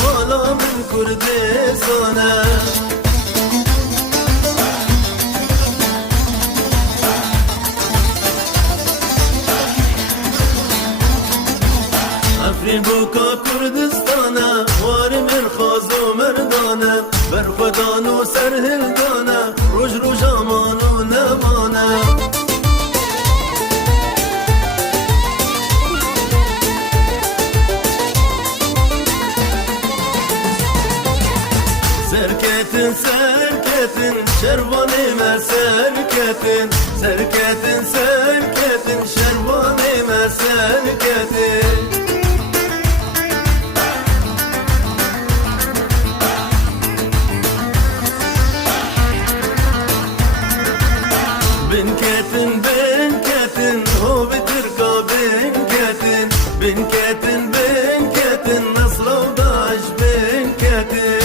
مالا من کردستانه افرین بوکا کردستانه وار مرخاز و مردانه برخدان و سرهلدانه روش روش امان و نمانه سرکتن سرکتن شروانه ما سرکتن سرکتن سرکتن شروانه ما سرکتن بنكتن بنكتن هو بتركا بنكتن بنكتن بنكتن نصر وداعش بنكتن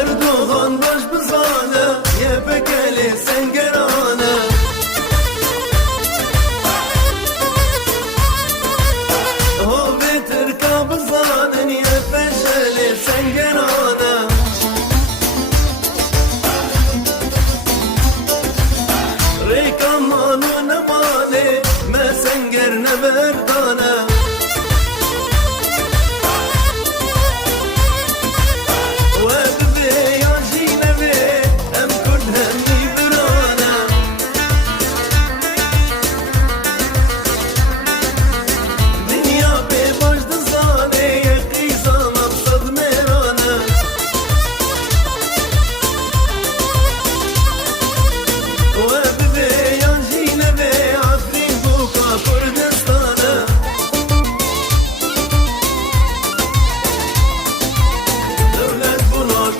Erdoğan baş bızane yepekeli sengerane Hovi Türka bızanen yepeşeli sengerane Reykan manu ne mani me senger ne merdane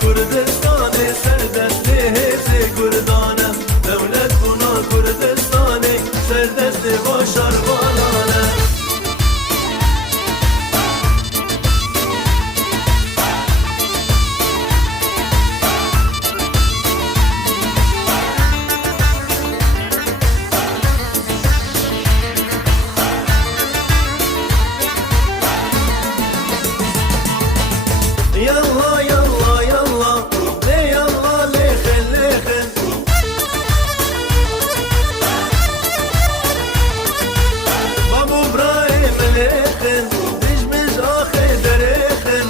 Kürdistan'ı serdesti hepsi Kürdan'ı Devlet buna Kürdistan'ı serdesti başar balane Yallah yallah yallah le yallah lechen lechen Babu Ibrahim lechen Dijmiz ahe derechen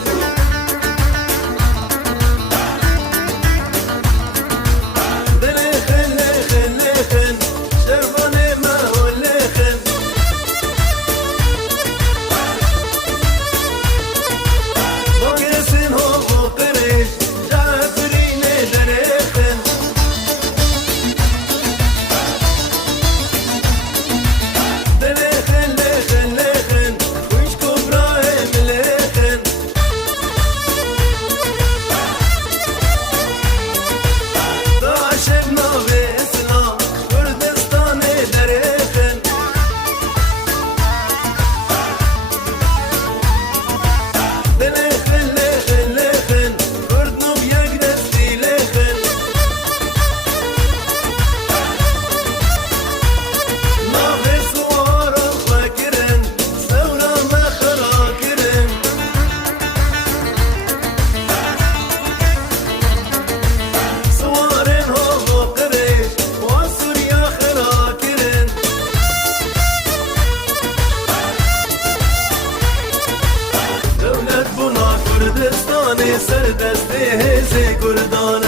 De lechen lechen lechen Şervane maho lechen Bagesin ho qirish Jafrine derechen De lechen lechen lechen Kush Ibrahim lechen Daşeb nave İslam Kürdistan'ı derechen De lechen lechen lechen Kurdnu biyek desti lechen Nave suara fakirin Sevra mekhra kirin Suarin ho qirish Wa Surya khira kirin Devlet buna Kürdistan'ı serdesti hepsi Kürdan'ı